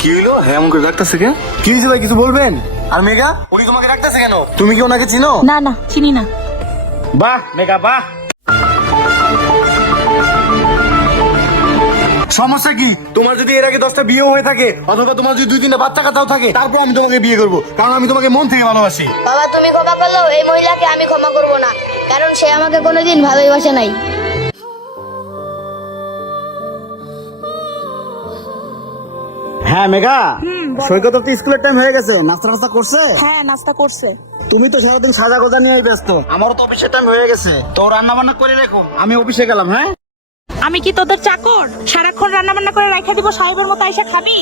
কি হলো? হ্যাঁ আমাকে ডাকতেছে কে? কি হয়েছে ভাই, কিছু বলবেন? আর মেঘা, উনি তোমাকে ডাকতেছে কেন? তুমি কি ওনাকে চিনো? না না, চিনি না। বাহ মেঘা বাহ। সমস্যা কি? তোমার যদি এর আগে 10টা বিয়ে হয়ে থাকে অথবা তোমার যদি 2-3টা বাচ্চা কাটাও থাকে, তারপর আমি তোমাকে বিয়ে করবো, কারণ আমি তোমাকে মন থেকে ভালোবাসি। বাবা, তুমি ক্ষমা করলেও এই মহিলাকে আমি ক্ষমা করব না, কারণ সে আমাকে কোনোদিন ভালোবাসে নাই। হ্যাঁ মেঘা, সৈকত তো স্কুলের টাইম হয়ে গেছে, নাস্তা টাস্তা করছে? হ্যাঁ, নাস্তা করছে। তুমি তো সারাদিন সাজা গোজা নিয়েই ব্যস্ত, আমারও তো অফিসের টাইম হয়ে গেছে, তো রান্না বান্না করে রেখো, আমি অফিসে গেলাম। হ্যাঁ, আমি কি তোদের চাকর? সারাক্ষণ রান্না বান্না করে রাখা দিব, সাহেবের মতো আইসা খাবি?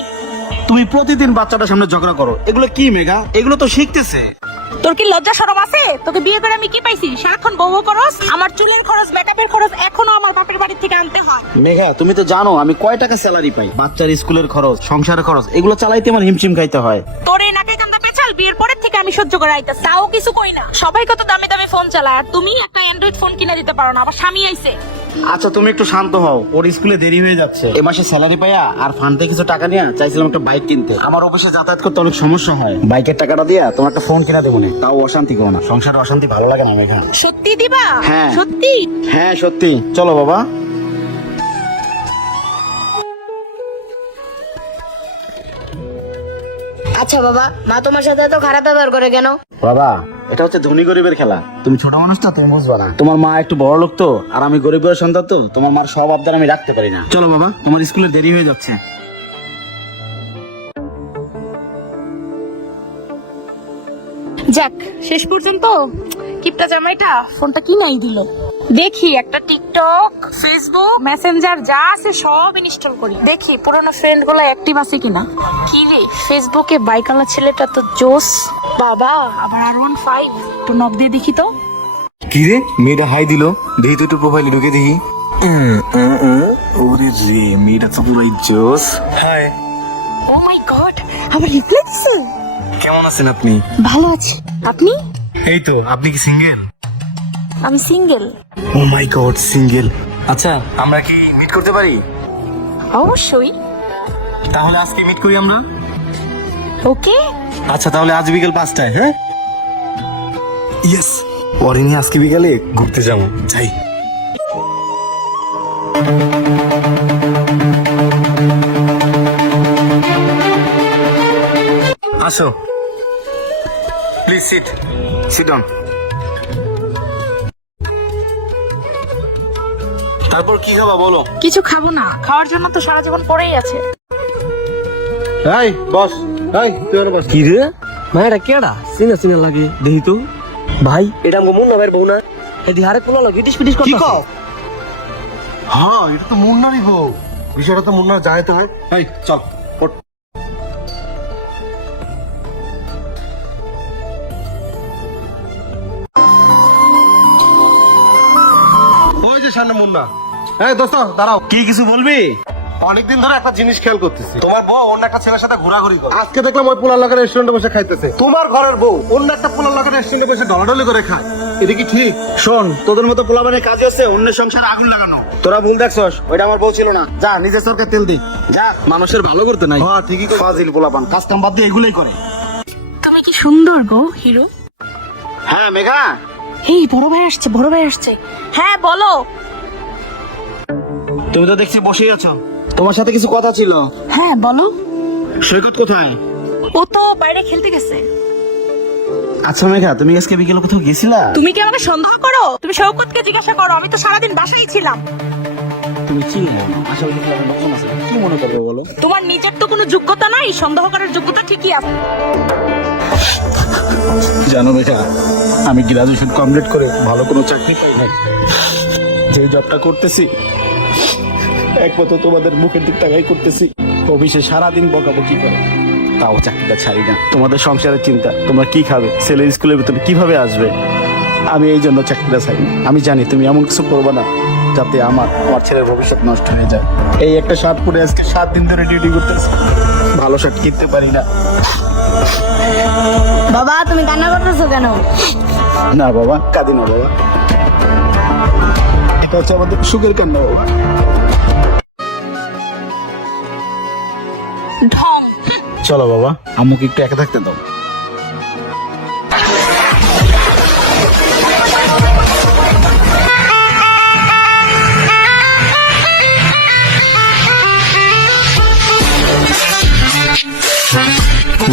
তুমি প্রতিদিন বাচ্চাটার সামনে ঝগড়া করো, এগুলো কি মেঘা? এগুলো তো শিখতেছে। তোর কি লজ্জা শরম আছে? তোকে বিয়ে করে আমি কি পাইছি? সারাক্ষণ বউ খরচ, আমার চুলের খরচ, মেকআপের খরচ এখনো আমার বাপের বাড়ি থেকে আনতে হয়। মেঘা, তুমি তো জানো আমি কয় টাকা স্যালারি পাই, বাচ্চার স্কুলের খরচ, সংসারের খরচ, এগুলো চালাইতে আমার হিমশিম খাইতে হয়। তোর এই নাকে কান্দা পেঁচাল বিয়ের পরের থেকে আমি সহ্য করে আইতাছি, তাও কিছু কই না। সবাই কত দামি দামি ফোন চালায়, আর তুমি একটা অ্যান্ড্রয়েড ফোন কিনে দিতে পারো না। আবার স্বামী আইছে। আচ্ছা তুমি একটু শান্ত হও, ওর স্কুলে দেরি হয়ে যাচ্ছে, এ মাসে স্যালারি পাইয়া আর ফান্ড থেকে কিছু টাকা নিয়ে চাইছিলাম একটা বাইক কিনতে, আমার অফিসে যাতায়াত করতে অনেক সমস্যা হয়, বাইকের টাকাটা দিয়া তোমার একটা ফোন কিনা দেবো না, তাও অশান্তি করো না, সংসারে অশান্তি ভালো লাগে না মেঘা। সত্যি দিবা? হ্যাঁ। সত্যি? হ্যাঁ সত্যি, চলো বাবা। আচ্ছা বাবা, মা তোমার সাথে এত খারাপ ব্যবহার করে কেন? বাবা, এটা হচ্ছে ধনী গরিবের খেলা, তুমি ছোট মানুষ তো, তুমি বুঝবা না, তোমার মা একটু বড় লোক তো, আর আমি গরিবের সন্তান তো, তোমার মার সব আবদার আমি রাখতে পারি না। চলো বাবা, তোমার স্কুলে দেরি হয়ে যাচ্ছে। যাক, শেষ পর্যন্ত কিপটা জামাইটা ফোনটা কিনাই দিল। দেখি একটা টিকটক, ফেসবুক, মেসেঞ্জার যা আছে সব ইনস্টল করি, দেখি পুরোনো ফ্রেন্ড গুলো অ্যাক্টিভ আছে কিনা। কি রে, ফেসবুকে বাইকালা ছেলেটা তো জোস। বাবা, আবার R15, একটু নক দিয়ে দেখি তো। কি রে, মেয়েটা হাই দিল, দেখি তো একটু প্রোফাইলে ঢুকে দেখি। ওরে রে, মেয়েটা তো পুরাই জোস। হাই, ও মাই গড, আবার রিপ্লাই দিছে। কেমন আছেন আপনি? ভালো আছি, আপনি? এই তো, আপনি কি সিঙ্গেল? আমি সিঙ্গেল। ও মাই গড, সিঙ্গেল। আচ্ছা, আমরা কি মিট করতে পারি? অবশ্যই। তাহলে আজকে মিট করি আমরা। ওকে। আচ্ছা তাহলে আজ বিকেল 5টায়। হ্যাঁ, ইয়েস, পরে নিয়ে আজকে বিকালে ঘুরতে যাবো, যাই। আসো, প্লিজ সিট, সিট ডাউন। তারপর কি খাবা বলো? কিছু খাবো না, খাওয়ার জন্য তো সারা জীবন পড়েই আছে। এই বস, এই তুই আর বস। কি রে মায়েরা কেডা চিনা চিনা লাগে দেখি তো ভাই, এটা আমগো মুন্না ভাইয়ের বউ না? এদি হারে কোলা লাগে ইটিস পিটিস কি কথা কও? হ্যাঁ, এটা তো মুন্নারই বউ, বিষয়টা তো মুন্নার যায় তো। এই চল, ওঠ। ওই যে সামনে মুন্না। এই দোস্ত দাঁড়াও। কি কিছু বলবি? অনেকদিন ধরে একটা জিনিস খেয়াল করতেছি, তোমার বউ অন্য একটা ছেলের সাথে ঘোরাঘুরি করে। আজকে দেখলাম ওই পোলার লগের রেস্টুরেন্টে বসে খাইতেছে। তোমার ঘরের বউ অন্য একটা পোলার লগের রেস্টুরেন্টে বসে ডলাডলি করে খায়, এটা কি ঠিক? শোন, তোদের মতো পোলাবানের কাজ আছে অন্যের সংসারে আগুন লাগানো, তোরা ভুল দেখছস, ওইটা আমার বউ ছিল না, যা নিজের সরকার তেল দি, যা, মানুষের ভালো করতে নাই। হ্যাঁ ঠিকই তো, ফাজিল পোলাপান, কাজ কাম বাদ দিয়ে এগুলোই করে। তুমি কি সুন্দর গো হিরো। হ্যাঁ মেঘা, এই বড় ভাই আসছে, বড় ভাই আসছে। হ্যাঁ বলো। তুমি তো দেখছি বসেই আছো, তোমার সাথে কিছু কথা ছিল। হ্যাঁ বলো। সৈকত কোথায়? ও তো বাইরে খেলতে গেছে। আচ্ছা মেঘা, তুমি আজকে বিকেলে কোথাও গেছিলা? তুমি কি আমাকে সন্দেহ করো? তুমি শৌকতকে জিজ্ঞাসা করো, আমি তো সারাদিন বাসায় ছিলাম। তুমি চিনো আসলে নতুন আছে, কি মনে করবে বলো? তোমার নিজের তো কোনো যোগ্যতা নাই, সন্দেহ করার যোগ্যতা ঠিকই আছে। জানো মেঘা, আমি গ্রাজুয়েশন কমপ্লিট করে ভালো কোনো চাকরি পাই নাই, যে জবটা করতেছি একমাত্র তোমাদের মুখের দিক টাকাই করতেছি, অফিসে সারাদিন বকাবকি করে, তাও চাকরিটা ছাড়ি না। তোমাদের সংসারের চিন্তা, তোমরা কি খাবে, ছেলের স্কুলের ভিতরে কিভাবে আসবে, আমি এই জন্য চাকরিটা ছাড়ি না। আমি জানি তুমি এমন কিছু করবে না যাতে আমার ছেলের ভবিষ্যৎ নষ্ট হয়ে যায়। এই একটা শার্ট পরে আজকে 7 দিন ধরে ডিউটি করতেছি, ভালো শার্ট কিনতে পারি না। বাবা, তুমি কান্না করতেছো কেন? না বাবা, কাঁদি না বাবা, এটা হচ্ছে আমাদের সুখের কান্না বাবা। ঢং। চলো বাবা, আম্মুকে একটু একা থাকতে দাও।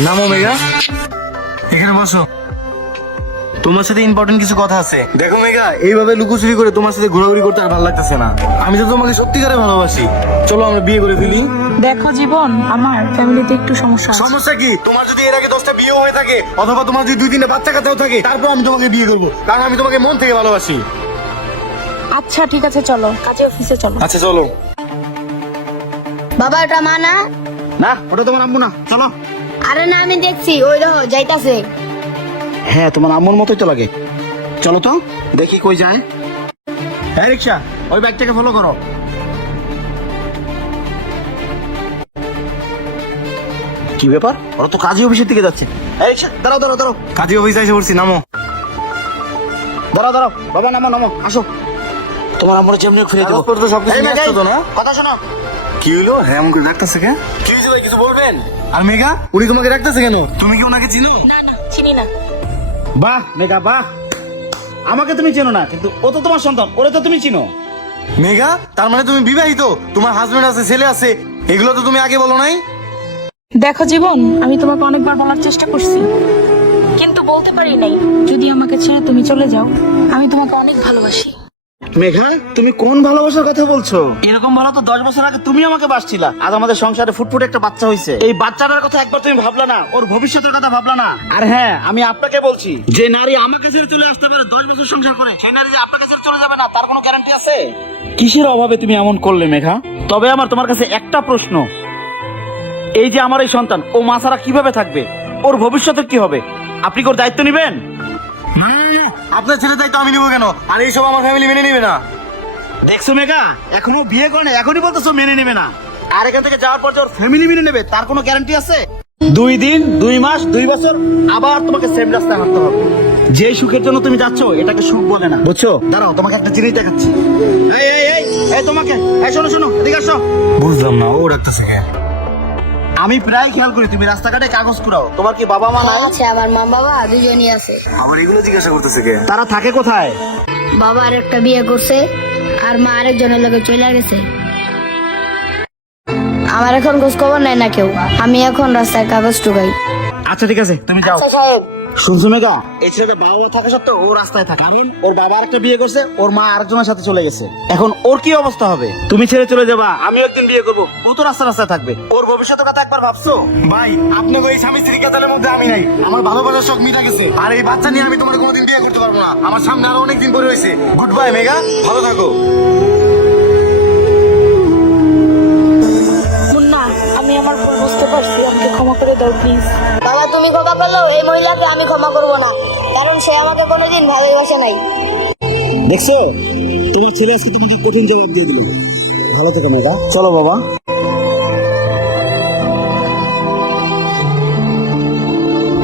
নামো মেঘা, এখানে বসো। তোমার সাথে ইম্পর্টেন্ট কিছু কথা আছে। দেখো মেঘা, এইভাবে লুকোচুরি করে তোমার সাথে ঘোরাঘুরি করতে আর ভালো লাগতেছে না। আমি তো তোমাকে সত্যিকারে ভালোবাসি। চলো আমরা বিয়ে করে ফেলি। দেখো জীবন, আমার ফ্যামিলিতে একটু সমস্যা আছে। সমস্যা কি? তোমার যদি এর আগে 10টা বিয়ে হয়ে থাকে অথবা তোমার যদি 2-3টা বাচ্চা কাছেও থাকে, তারপর আমি তোমাকে বিয়ে করবো, কারণ আমি তোমাকে মন থেকে ভালোবাসি। আচ্ছা ঠিক আছে, চলো কাজে অফিসে চলো। আচ্ছা চলো। বাবা ওটা মা না? না, ওটা তোমার আম্মু না, চলো। আরে না, আমি দেখছি ওই দেখো যাইতাছে। হ্যাঁ, তোমার আম্মুর মতোই তো লাগে। চলো তো, দেখি কই যায়। হ্যাঁ রিক্সা, ওই ব্যাগটাকে ফলো করো। কি ব্যাপার, ওরা তো কাজী অফিসের দিকে যাচ্ছে। এই রিক্সা, দাঁড়াও দাঁড়াও দাঁড়াও। কাজী অফিসে এসে পড়ছি, নামো। দাঁড়াও দাঁড়াও, বাবা নামো নামো, আসো। তোমার আম্মুর যেমনি ফিরে দেবো। কাগজপত্র সবকিছু এই নিয়ে মেঘাই, আসছো তো না? কথা শোনো। কি হলো? হ্যাঁ এমন করে ডাকতেছে কে? কি হয়েছে ভাই, কিছু বলবেন? আর মেঘা, উনি তোমাকে ডাকতেছে কেন? তুমি কি ওনাকে চিনো? না না, চিনি না। বাহ মেঘা বাহ, আমাকে তুমি চেনো না, কিন্তু ও তো তোমার সন্তান, ওরে তো তুমি চিনো। মেঘা, তার মানে তুমি বিবাহিত, তোমার হাজবেন্ড আছে, ছেলে আছে, এগুলো তো তুমি আগে বলো নাই। দেখো জীবন, আমি তোমাকে অনেকবার বলার চেষ্টা করছি, কিন্তু বলতে পারি নাই। যদি আমাকে ছেড়ে তুমি চলে যাও, আমি তোমাকে অনেক ভালোবাসি। মেঘা, তুমি কোন ভালোবাসার কথা বলছো? এরকম ভালো তো 10 বছর আগে তুমি আমাকে বাসছিলা। আজ আমাদের সংসারে ফুটফুটে একটা বাচ্চা হয়েছে। এই বাচ্চাটার কথা একবার তুমি ভাবলা না? ওর ভবিষ্যতের কথা ভাবলা না? আর হ্যাঁ, আমি আপনাকে বলছি, যে নারী আমাকে ছেড়ে চলে আসতে পারে 10 বছর সংসার করে, সেই নারী যে আপনাকে ছেড়ে চলে যাবে না, তার কোনো গ্যারান্টি আছে? কিসের অভাবে তুমি এমন করলে মেঘা? তবে আমার তোমার কাছে একটা প্রশ্ন, এই যে আমার এই সন্তান, ও মা ছাড়া কিভাবে থাকবে? ওর ভবিষ্যতের কি হবে? আপনি কি ওর দায়িত্ব নেবেন? আপনার ছেলে দায়িত্ব আমি নিবো কেন? আর এইসব আমার ফ্যামিলি মেনে নিবে না। দেখছো মেঘা, এখনো বিয়ে করে না, এখনই বলতেছো মেনে নেবে না। আর এখান থেকে যাওয়ার পর যে ওর ফ্যামিলি মেনে নেবে, তার কোনো গ্যারান্টি আছে? 2 দিন, 2 মাস, 2 বছর আবার তোমাকে সেম রাস্তায় হাঁটতে হবে। যে সুখের জন্য তুমি যাচ্ছ, এটাকে সুখ বলে না, বুঝছো? দাঁড়াও, তোমাকে একটা জিনিস দেখাচ্ছি। এই এই এই এই তোমাকে, এই শোনো শোনো, এদিকে আসো। বুঝলাম না, ও ডাকতেছে কে? আমি প্রায় খেয়াল করি তুমি রাস্তাঘাটে কাগজ কুড়াও। তোমার কি বাবা মা নাই? আছে, আমার মা বাবা দুজনই আছে। আমার এগুলো জিজ্ঞাসা করতেছে কে? তারা থাকে কোথায়? বাবা আরেকটা বিয়ে করছে আর মা আরেকজনের লগে চলে গেছে। আমার এখন খোঁজ খবর নেয় না কেউ। আমি এখন রাস্তায় কাগজ টুকাই। আচ্ছা ঠিক আছে, তুমি যাও। আচ্ছা সাহেব। শুনছো মেঘা, এই ছেলেটা বাবা মা থাকা সত্ত্বেও ও রাস্তায় থাকে, কারণ ওর বাবা আরেকটা বিয়ে করছে, ওর মা আরেকজনের সাথে চলে গেছে। এখন ওর কি অবস্থা হবে? তুমি ছেড়ে চলে যাবা, আমি একদিন বিয়ে করবো, ও তো রাস্তায় থাকবে। ওর ভবিষ্যতের কথা একবার ভাবছো? ভাই, আপনাকে এই স্বামী স্ত্রী কাতালের মধ্যে আমি নাই। আমার ভালোবাসার শখ মিটা গেছে। আর এই বাচ্চা নিয়ে আমি তোমার কোনোদিন বিয়ে করতে পারবো না। আমার সামনে আরো অনেক দিন পরে হয়েছে। গুড বাই মেঘা, ভালো থাকো। মুন্না, আমি আমার ভুল বুঝতে পারছি, আমাকে ক্ষমা করে দাও প্লিজ। বাবা তুমি ক্ষমা করলেও এই মহিলাকে আমি ক্ষমা করব না, কারণ সে আমাকে কোনোদিন ভালোবাসে নাই। দেখছো, তোমার ছেলে আজকে তোমাকে কঠিন জবাব দিয়ে দিল। ভালো থেকো মেঘা, চলো বাবা।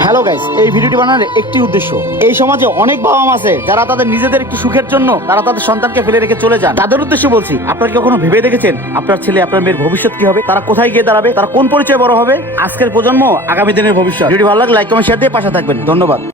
হ্যালো গাইস, এই ভিডিওটি বানানোর একটি উদ্দেশ্য, এই সমাজে অনেক বাবা মা আছে যারা তাদের নিজেদের একটু সুখের জন্য তারা তাদের সন্তানকে ফেলে রেখে চলে যান। তাদের উদ্দেশ্যে বলছি, আপনারা কি কখনো ভেবে দেখেছেন আপনার ছেলে আপনার মেয়ের ভবিষ্যৎ কি হবে? তারা কোথায় গিয়ে দাঁড়াবে? তারা কোন পরিচয়ে বড় হবে? আজকের প্রজন্ম আগামী দিনের ভবিষ্যৎ। ভিডিও ভালো লাগলে লাইক কমেন্ট শেয়ার দিয়ে পাশে থাকবেন। ধন্যবাদ।